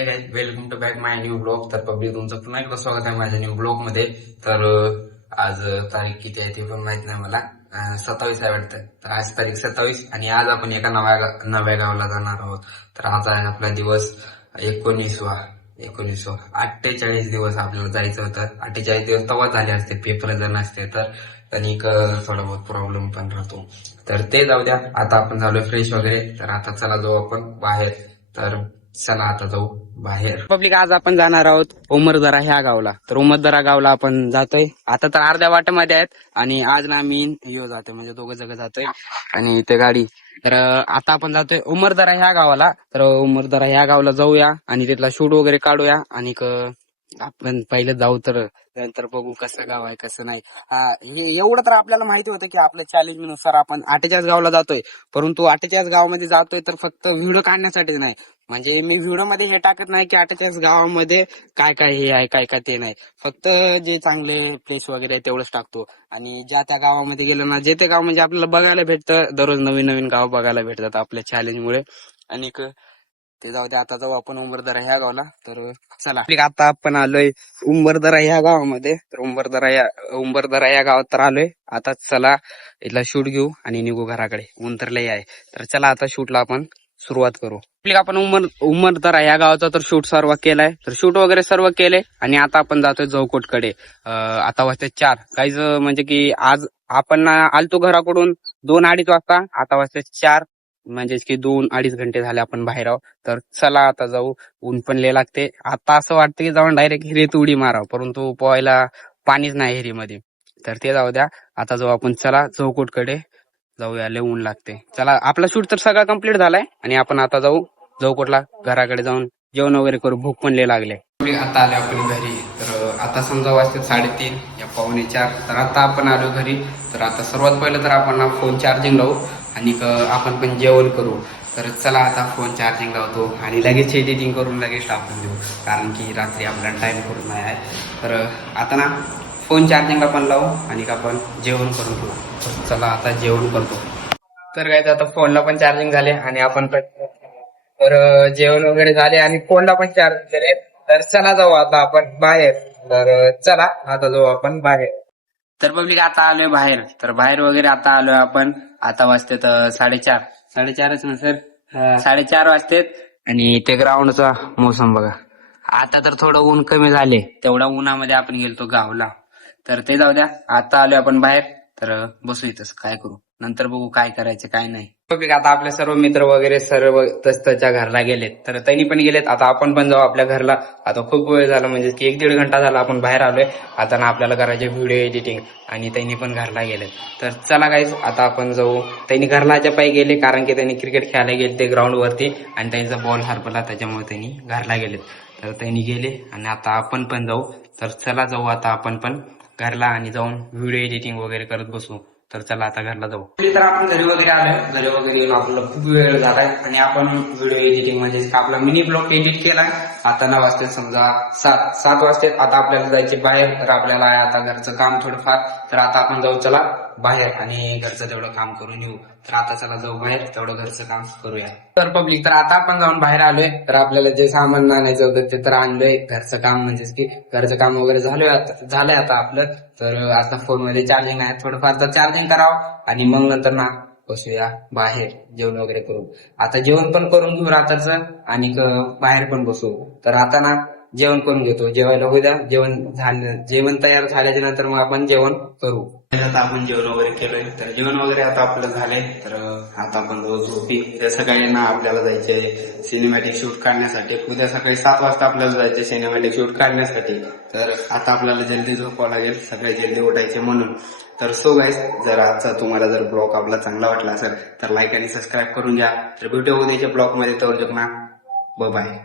हे guys, welcome to back my new blog. तर public तुमचं पुन्हा एकदा स्वागत आहे माझ्या न्यू ब्लॉग मध्ये. तर आज तारीख किती आहे ते पण माहित नाही मला. 27 आहे वाटतं. तर आज तारीख 27 आणि आज आपण एका नव्या गावाला जाणार आहोत. तर आज आहे आपला दिवस 19वा 48 दिवस आपल्याला जायचं होतं. 48 दिवस तेव्हा झाले असते पेपर जर नसते तर. आणि थोडा बहुत प्रॉब्लेम पण राहतो. तर ते जाऊ द्या. आता आपण झालोय फ्रेश वगैरे. तर आता चला जाऊ आपण बाहेर. तर चला आता जाऊ बाहेर. पब्लिक आज आपण जाणार आहोत उमरदरा ह्या गावला. तर उमरदरा गावला आपण जातोय. आता तर अर्ध्या वाटेमध्ये आहेत आणि आज ना मी यो जातोय म्हणजे दोघं जग जातोय आणि ते गाडी. तर आता आपण जातोय उमरदरा ह्या गावाला. तर उमरदरा ह्या गावाला जाऊया आणि तिथला शूट वगैरे काढूया आणि आपण पहिले जाऊ तर नंतर बघू कसं गाव आहे कसं नाही. एवढं तर आपल्याला माहिती होतं की आपल्या चॅलेंज नुसार आपण 48 गावला जातोय. परंतु 48 गावामध्ये जातोय तर फक्त व्हिडिओ काढण्यासाठीच नाही. म्हणजे मी व्हिडिओ मध्ये हे टाकत नाही की 48 गावामध्ये काय काय हे आहे काय काय ते नाही. फक्त जे चांगले प्लेस वगैरे आहे तेवढंच टाकतो. आणि ज्या त्या गावामध्ये गेलो ना जे ते गाव म्हणजे आपल्याला बघायला भेटतं. दररोज नवीन नवीन गाव बघायला भेटतात आपल्या चॅलेंजमुळे. आणि ते जाऊ दे. आता जाऊ आपण उंबरदरा ह्या गावाला. तर चला आता आपण आलोय उंबरदरा ह्या गावामध्ये. तर उंबरदरा या गावात तर आलोय. आता चला इथला शूट घेऊ आणि निघू घराकडे. ऊन तर लय आहे. तर चला आता शूटला आपण सुरुवात करू. आपण उमरदरा या गावाचा तर शूट सर्व केलाय. तर शूट वगैरे सर्व केले आणि आता आपण जातोय जवकोटकडे. आता वाजते 4. काहीच म्हणजे की आज आपण आलतो घराकडून 2-2:30 वाजता. आता वाजते 4 म्हणजे की 2-2.5 घंटे झाले आपण बाहेर आहोत. तर चला आता जाऊ. ऊन पण लय लागते. आता असं वाटतं की जाऊन डायरेक्ट हिरीत उडी मारावं. परंतु पोहायला पाणीच नाही हिरीमध्ये. तर ते जाऊ द्या. आता जाऊ आपण चला जवकोटकडे जाऊया. लय ऊन लागते. चला आपला शूट तर सगळा कम्प्लीट झालाय आणि आपण आता जाऊ जवकोटला. घराकडे जाऊन जेवण वगैरे करू. भूक पण लय लागले. आता आले आपण घरी. तर आता समजा वाजते 3:30 या 3:45. तर आता आपण आलो घरी. तर आता सर्वात पहिलं तर आपण फोन चार्जिंग लावू आणि आपण पण जेवण करू. तर चला आता फोन चार्जिंग लावतो आणि लगेच एडिटिंग करून लगेच टाकून देऊ. कारण की रात्री आपल्याला टाइम करून नाही आहे. तर आता ना फोन चार्जिंगला पण लावू आणि आपण जेवण करून घेऊ. तर चला आता जेवण करतो. तर काय आता फोनला पण चार्जिंग झाले आणि आपण पण तर जेवण वगैरे झाले आणि फोनला पण चार्ज केले. तर चला जाऊ आता आपण बाहेर. तर चला आता जाऊ आपण बाहेर. तर पब्लिक आता आलोय बाहेर. तर बाहेर वगैरे आता आलोय आपण. आता वाजते 4:30 ना सर. 4:30 वाजतेत आणि ते ग्राउंडचा मोसम बघा. आता तर थोडं ऊन कमी झाले. तेवढ्या उन्हामध्ये आपण गेलतो गावला. तर ते जाऊ द्या. आता आलोय आपण बाहेर. तर बसू इथंच काय करू. नंतर बघू काय करायचं काय नाही. आता आपले सर्व मित्र वगैरे सर्व तस्तच्या घरला गेलेत. तर त्यांनी पण गेलेत. आता आपण पण जाऊ आपल्या घरला. आता खूप वेळ झाला म्हणजे की 1-1.5 घंटा झाला आपण बाहेर आलोय. आता ना आपल्याला करायचे व्हिडिओ एडिटिंग आणि त्यांनी पण घरला गेलेत. तर चला गाईज आता आपण जाऊ. त्यांनी घरलाच्या पायी गेले कारण की त्यांनी क्रिकेट खेळायला गेले ते ग्राउंड वरती आणि त्यांचा बॉल हरपला त्याच्यामुळे त्यांनी घरला गेलेत. तर त्यांनी गेले आणि आता आपण पण जाऊ. तर चला जाऊ आता आपण पण घरला आणि जाऊन व्हिडिओ एडिटिंग वगैरे करत बसू. तर चला आता घरला जाऊ. तर आपण घरी वगैरे आलोय. घरी वगैरे येऊन आपल्याला खूप वेळ झालाय आणि आपण व्हिडिओ एडिटिंग म्हणजे आपला मिनी ब्लॉग एडिट केलाय. आता 9 वाजते समजा 7 वाजते. आता आपल्याला जायचे बाहेर. तर आपल्याला आता घरचं काम थोडंफार. तर आता आपण जाऊ चला बाहेर आणि घरचं तेवढं काम करून येऊ. तर आता चला जाऊ बाहेर तेवढं घरचं काम करूया. तर पब्लिक तर आता आपण जाऊन बाहेर आलोय. तर आपल्याला जे सामान आणायचं होतं ते तर आणलंय. घरचं काम म्हणजेच की घरचं काम वगैरे झालंय आता आपलं. तर आता फोन मध्ये चार्जिंग नाही. थोडंफार तर चार्जिंग करावं आणि मग नंतर ना बसूया बाहेर जेवण वगैरे करू. आता जेवण पण करून घेऊ रात्रीचं आणि बाहेर पण बसू. तर आता ना जेवण करून घेतो. जेवायला होऊ द्या. जेवण तयार झाल्याच्या नंतर मग आपण जेवण करू. आता आपण जेवण वगैरे केलंय. तर जेवण वगैरे आता आपलं झालंय. तर आता आपण रोज झोपी. उद्या सकाळी ना आपल्याला जायचंय सिनेमॅटिक शूट काढण्यासाठी. उद्या सकाळी 7 वाजता आपल्याला जायचंय सिनेमॅटिक शूट काढण्यासाठी. तर आता आपल्याला जल्दी झोपावं लागेल. सकाळी जल्दी उठायचे म्हणून. तर सो गाईज जर आजचा तुम्हाला जर ब्लॉग आपला चांगला वाटला असेल तर लाईक आणि सबस्क्राईब करून घ्या. तर भेटू उद्याच्या ब्लॉग मध्ये. तर ना बाय.